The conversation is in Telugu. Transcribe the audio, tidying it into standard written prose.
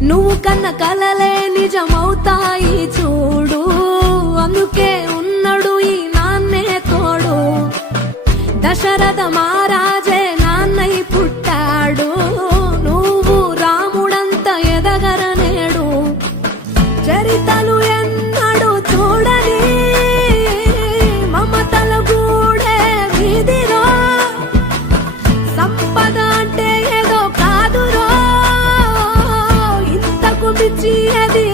నువ్వు కన్న కలలే నిజమవుతాయి చూడు, అందుకే ఉన్నాడు ఈ నాన్నే తోడు. దశరథ మహారాజే నాన్నై పుట్టాడు, నువ్వు రాముడంత ఎదగరనేడు. చరితలు ఎన్నడు చూడని మమతల గూడే వీధిరో, సంపద అంటే ఏదో కాదురో, ఇంతకు మించి అది